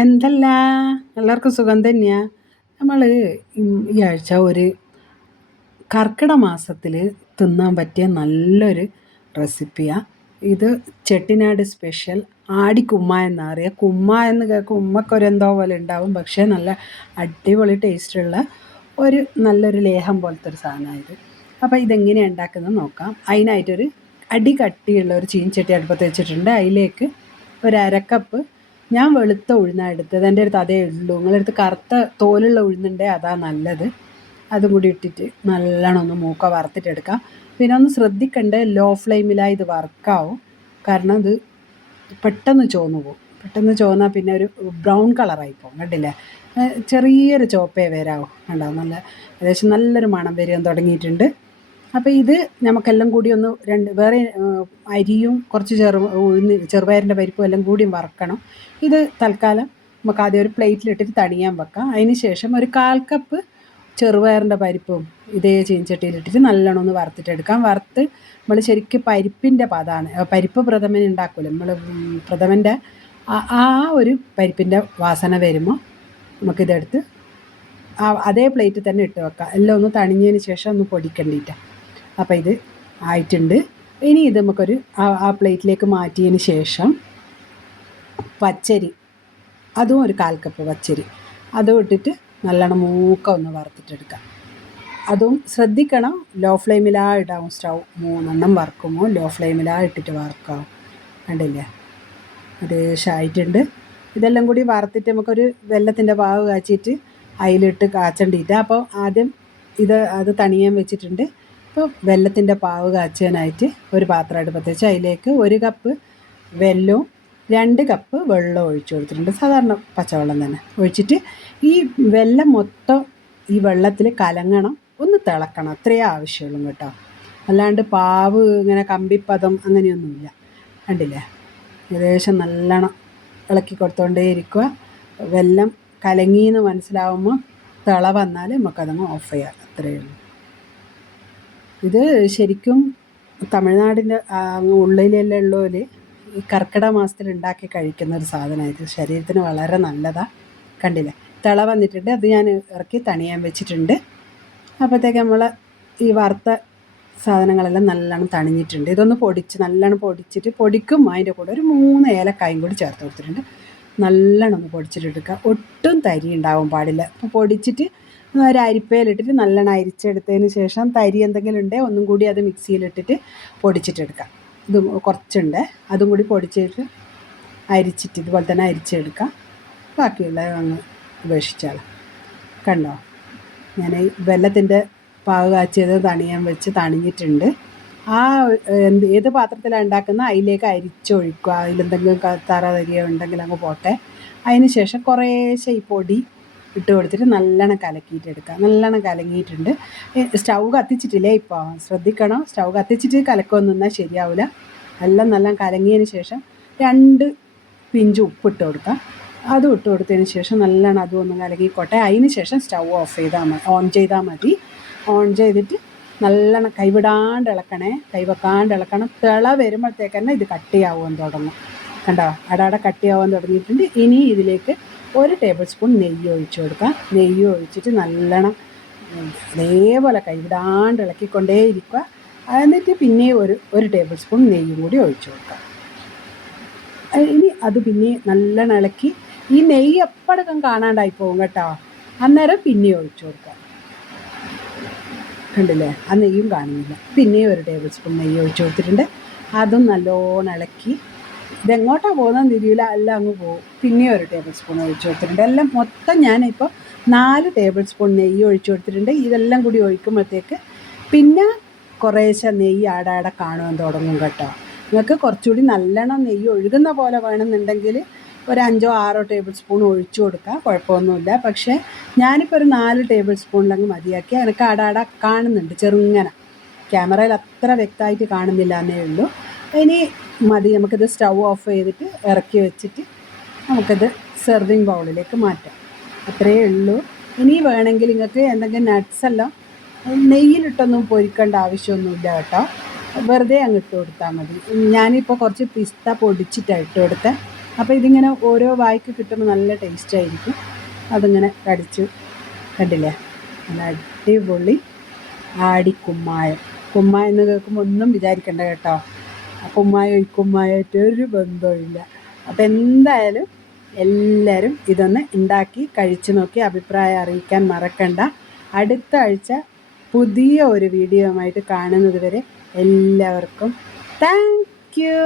എന്തല്ല എല്ലാവർക്കും സുഖം തന്നെയാ. നമ്മൾ ഈ ആഴ്ച ഒരു കർക്കിടക മാസത്തിൽ തിന്നാൻ പറ്റിയ നല്ലൊരു റെസിപ്പിയാണ് ഇത്. ചെട്ടിനാട് സ്പെഷ്യൽ ആടിക്കുമ്മ എന്നറിയാം. കുമ്മ എന്ന് കേൾക്കും, ഉമ്മക്കൊരെന്തോ പോലെ ഉണ്ടാവും, പക്ഷേ നല്ല അടിപൊളി ടേസ്റ്റുള്ള ഒരു നല്ലൊരു ലേഹം പോലത്തെ ഒരു സാധനമാണ് ഇത്. അപ്പോൾ ഇതെങ്ങനെയാണ് ഉണ്ടാക്കുന്നത് നോക്കാം. അതിനായിട്ടൊരു അടി കട്ടിയുള്ള ഒരു ചീൻചട്ടി അടുപ്പത്ത് വെച്ചിട്ടുണ്ട്. അതിലേക്ക് ഒരു അരക്കപ്പ് ഞാൻ വെളുത്ത ഉഴുന്നാണ് എടുത്തത്. എൻ്റെ അടുത്ത് അതേ ഉള്ളൂ. നിങ്ങളടുത്ത് കറുത്ത തോലുള്ള ഉഴുന്നുണ്ടേ അതാ നല്ലത്. അതും കൂടി ഇട്ടിട്ട് നല്ലോണം ഒന്ന് മൂക്ക വറുത്തിട്ടെടുക്കാം. പിന്നെ ഒന്ന് ശ്രദ്ധിക്കേണ്ട, ലോ ഫ്ലെയിമിലായി ഇത് വറുക്കാവും. കാരണം ഇത് പെട്ടെന്ന് ചോന്ന് പോകും. പെട്ടെന്ന് ചോന്നാൽ പിന്നെ ഒരു ബ്രൗൺ കളറായി പോകും. കണ്ടില്ലേ, ചെറിയൊരു ചോപ്പേ വരാവും. കണ്ടാവും, നല്ല ഏകദേശം നല്ലൊരു മണം വരാൻ തുടങ്ങിയിട്ടുണ്ട്. അപ്പോൾ ഇത് നമുക്കെല്ലാം കൂടി ഒന്ന് വേറെ അരിയും കുറച്ച് ചെറുപയറിൻ്റെ പരിപ്പും എല്ലാം കൂടിയും വറക്കണം. ഇത് തൽക്കാലം നമുക്ക് ആദ്യം ഒരു പ്ലേറ്റിലിട്ടിട്ട് തണിയാൻ വെക്കാം. അതിന് ശേഷം ഒരു 1/4 കപ്പ് ചെറുപയറിൻ്റെ പരിപ്പും ഇതേ ചീൻചട്ടിയിലിട്ടിട്ട് നല്ലോണം ഒന്ന് വറുത്തിട്ടെടുക്കാം. വറുത്ത് നമ്മൾ ശരിക്കും പരിപ്പിൻ്റെ പദമാണ്, പരിപ്പ് പ്രഥമൻ ഉണ്ടാക്കുമല്ലോ നമ്മൾ, പ്രഥമൻ്റെ ആ ഒരു പരിപ്പിൻ്റെ വാസന വരുമ്പോൾ നമുക്കിതെടുത്ത് അതേ പ്ലേറ്റിൽ തന്നെ ഇട്ട് വെക്കാം. എല്ലാം ഒന്ന് തണിഞ്ഞതിന് ശേഷം ഒന്ന് പൊടിക്കണ്ടിട്ട്. അപ്പോൾ ഇത് ആയിട്ടുണ്ട്. ഇനി ഇത് നമുക്കൊരു ആ പ്ലേറ്റിലേക്ക് മാറ്റിയതിന് ശേഷം പച്ചരി, അതും ഒരു 1/4 കപ്പ് പച്ചരി അതും ഇട്ടിട്ട് നല്ലോണം മൂക്ക ഒന്ന് വറുത്തിട്ടെടുക്കാം. അതും ശ്രദ്ധിക്കണം, ലോ ഫ്ലെയിമിലാ ഇടാവും. സ്റ്റൗ 3 വറുക്കുമ്പോൾ ലോ ഫ്ലെയിമിലാ ഇട്ടിട്ട് വറുക്കാവും. കണ്ടില്ലേ, ആയിട്ടുണ്ട്. ഇതെല്ലാം കൂടി വറുത്തിട്ട് നമുക്കൊരു വെല്ലത്തിൻ്റെ പാവ് കാച്ചിട്ട് അതിലിട്ട് കാച്ചണ്ടിയിട്ട്. അപ്പോൾ ആദ്യം അത് തണിയാൻ വെച്ചിട്ടുണ്ട്. അപ്പോൾ വെല്ലത്തിൻ്റെ പാവ് കാച്ചാനായിട്ട് ഒരു പാത്രം അടുപ്പത്ത് വെച്ച് അതിലേക്ക് 1 കപ്പ് വെല്ലവും 2 കപ്പ് വെള്ളം ഒഴിച്ചു കൊടുത്തിട്ടുണ്ട്. സാധാരണ പച്ചവെള്ളം തന്നെ ഒഴിച്ചിട്ട് ഈ വെല്ലം മൊത്തം ഈ വെള്ളത്തിൽ കലങ്ങണം, ഒന്ന് തിളക്കണം, അത്രയേ ആവശ്യമുള്ളൂ കേട്ടോ. അല്ലാണ്ട് പാവ് ഇങ്ങനെ കമ്പിപ്പദം അങ്ങനെയൊന്നുമില്ല. കണ്ടില്ലേ, ഏകദേശം നല്ലോണം ഇളക്കി കൊടുത്തുകൊണ്ടേ ഇരിക്കുക. വെല്ലം കലങ്ങിയെന്ന് മനസ്സിലാവുമ്പോൾ തിള വന്നാൽ നമുക്കതങ്ങ് ഓഫ് ചെയ്യാം, അത്രയേ ഉള്ളൂ. ഇത് ശരിക്കും തമിഴ്നാടിൻ്റെ ഉള്ളിലെല്ലാം ഉള്ളവർ ഈ കർക്കിടക മാസത്തിൽ ഉണ്ടാക്കി കഴിക്കുന്ന ഒരു സാധനമാണ് ഇത്. ശരീരത്തിന് വളരെ നല്ലതാണ്. കണ്ടില്ലേ, തിള വന്നിട്ടുണ്ട്. അത് ഞാൻ ഇറക്കി തണിയാൻ വെച്ചിട്ടുണ്ട്. അപ്പോഴത്തേക്ക് നമ്മൾ ഈ വറുത്ത സാധനങ്ങളെല്ലാം നല്ലോണം തണിഞ്ഞിട്ടുണ്ട്. ഇതൊന്ന് നല്ലോണം പൊടിച്ചിട്ട്, പൊടിക്കും അതിൻ്റെ കൂടെ ഒരു 3 ഏലക്കായും കൂടി ചേർത്ത് കൊടുത്തിട്ടുണ്ട്. നല്ലോണം ഒന്ന് പൊടിച്ചിട്ടെടുക്കുക. ഒട്ടും തരി ഉണ്ടാവാൻ പാടില്ല. അപ്പോൾ പൊടിച്ചിട്ട് ഒരു അരിപ്പയിലിട്ടിട്ട് നല്ലോണം അരിച്ചെടുത്തതിന് ശേഷം തരി എന്തെങ്കിലും ഉണ്ടെങ്കിൽ ഒന്നും കൂടി അത് മിക്സിയിലിട്ടിട്ട് പൊടിച്ചിട്ടെടുക്കാം. ഇത് കുറച്ചുണ്ട്, അതും കൂടി പൊടിച്ചിട്ട് അരിച്ചിട്ട് ഇതുപോലെ തന്നെ അരിച്ചെടുക്കാം. ബാക്കിയുള്ള അങ്ങ് ഉപേക്ഷിച്ചാൽ. കണ്ടോ, ഞാൻ വെല്ലത്തിൻ്റെ പാവ് കാച്ചിയത് തണിയാൻ വെച്ച് തണിഞ്ഞിട്ടുണ്ട്. ഏത് പാത്രത്തിലാണ് ഉണ്ടാക്കുന്നത് അതിലേക്ക് അരിച്ചൊഴിക്കുക. അതിലെന്തെങ്കിലും തരിയോ ഉണ്ടെങ്കിൽ അങ്ങ് പോട്ടെ. അതിന് ശേഷം കുറേശ്ശെ ഈ പൊടി ഇട്ട് കൊടുത്തിട്ട് നല്ലോണം കലക്കിയിട്ടെടുക്കുക. നല്ലോണം കലങ്ങിയിട്ടുണ്ട്. സ്റ്റൗ കത്തിച്ചിട്ടില്ലേ, ഇപ്പോൾ ശ്രദ്ധിക്കണം, സ്റ്റൗ കത്തിച്ചിട്ട് കലക്കൊന്നും നിന്നാൽ ശരിയാവില്ല. എല്ലാം നല്ല കലങ്ങിയതിന് ശേഷം 2 പിഞ്ച് ഉപ്പിട്ട് കൊടുക്കുക. അതും ഇട്ട് കൊടുത്തതിന് ശേഷം നല്ലോണം അതും ഒന്ന് കലങ്ങിക്കോട്ടെ. അതിന് ശേഷം സ്റ്റൗ ഓൺ ചെയ്താൽ മതി. ഓൺ ചെയ്തിട്ട് നല്ലോണം കൈവിടാണ്ട് ഇളക്കണേ, കൈവെക്കാണ്ട് ഇളക്കണം. തിള വരുമ്പോഴത്തേക്ക് തന്നെ ഇത് കട്ടിയാവാൻ തുടങ്ങും. കണ്ടോ, അടാടെ കട്ടിയാവാൻ തുടങ്ങിയിട്ടുണ്ട്. ഇനി ഇതിലേക്ക് 1 ടേബിൾ സ്പൂൺ നെയ്യ് ഒഴിച്ചു കൊടുക്കാം. നെയ്യ് ഒഴിച്ചിട്ട് നല്ലോണം അതേപോലെ കൈവിടാണ്ട് ഇളക്കിക്കൊണ്ടേ ഇരിക്കുക. എന്നിട്ട് പിന്നെ ഒരു ടേബിൾ സ്പൂൺ നെയ്യും കൂടി ഒഴിച്ചു കൊടുക്കാം. ഇനി അത് പിന്നെ നല്ലോണം ഇളക്കി, ഈ നെയ്യ് എപ്പോഴൊക്കെ കാണാണ്ടായി പോകും കേട്ടോ, അന്നേരം പിന്നെ ഒഴിച്ചു കൊടുക്കാം. കണ്ടില്ലേ, ആ നെയ്യും കാണുന്നില്ല. പിന്നെയും 1 ടേബിൾ സ്പൂൺ നെയ്യ് ഒഴിച്ചു കൊടുത്തിട്ടുണ്ട്. അതും നല്ലോണം ഇളക്കി, ഇതെങ്ങോട്ടാണ് പോകുന്നതെന്ന് തിരിയില്ല, എല്ലാം അങ്ങ് പോകും. പിന്നെയും 1 ടേബിൾ സ്പൂൺ ഒഴിച്ചു കൊടുത്തിട്ടുണ്ട്. എല്ലാം മൊത്തം ഞാനിപ്പോൾ 4 ടേബിൾ സ്പൂൺ നെയ്യ് ഒഴിച്ചു കൊടുത്തിട്ടുണ്ട്. ഇതെല്ലാം കൂടി ഒഴിക്കുമ്പോഴത്തേക്ക് പിന്നെ കുറേശ്ശെ നെയ്യ് ആടാടെ കാണുവാൻ തുടങ്ങും കേട്ടോ. നിങ്ങൾക്ക് കുറച്ചുകൂടി നല്ലോണം നെയ്യ് ഒഴുകുന്ന പോലെ വേണമെന്നുണ്ടെങ്കിൽ ഒരു 5-6 ടേബിൾ സ്പൂൺ ഒഴിച്ചു കൊടുക്കുക, കുഴപ്പമൊന്നുമില്ല. പക്ഷേ ഞാനിപ്പോൾ ഒരു 4 ടേബിൾ സ്പൂണിലങ്ങ് മതിയാക്കി. എനിക്ക് ആടാട കാണുന്നുണ്ട് ചെറുങ്ങനെ, ക്യാമറയിൽ അത്ര വ്യക്തമായിട്ട് കാണുന്നില്ല എന്നേ ഉള്ളൂ. ഇനി മതി, നമുക്കിത് സ്റ്റൗ ഓഫ് ചെയ്തിട്ട് ഇറക്കി വെച്ചിട്ട് നമുക്കിത് സെർവിങ് ബൗളിലേക്ക് മാറ്റാം. അത്രയേ ഉള്ളൂ. ഇനി വേണമെങ്കിൽ നിങ്ങൾക്ക് എന്തെങ്കിലും നട്ട്സെല്ലാം നെയ്യിലിട്ടൊന്നും പൊരിക്കേണ്ട ആവശ്യമൊന്നുമില്ല കേട്ടോ, വെറുതെ അങ്ങ് ഇട്ട് കൊടുത്താൽ മതി. ഞാനിപ്പോൾ കുറച്ച് പിസ്ത പൊടിച്ചിട്ടാണ് ഇട്ട് കൊടുത്തത്. അപ്പോൾ ഇതിങ്ങനെ ഓരോ വായ്ക്ക് കിട്ടുമ്പോൾ നല്ല ടേസ്റ്റ് ആയിരിക്കും. അതിങ്ങനെ കടിച്ചു കണ്ടില്ലേ, നല്ല അടിപൊളി ആടിക്കുമ്മായം. കുമ്മായം എന്ന് കേൾക്കുമ്പോൾ ഒന്നും വിചാരിക്കണ്ട കേട്ടോ, കുമ്മായം ഈ കുമ്മായമായിട്ട് ഒരു ബന്ധവുമില്ല. അപ്പോൾ എന്തായാലും എല്ലാവരും ഇതൊന്ന് ഉണ്ടാക്കി കഴിച്ചു നോക്കി അഭിപ്രായം അറിയിക്കാൻ മറക്കണ്ട. അടുത്ത ആഴ്ച പുതിയ ഒരു വീഡിയോയുമായിട്ട് കാണുന്നത് വരെ എല്ലാവർക്കും താങ്ക് യു.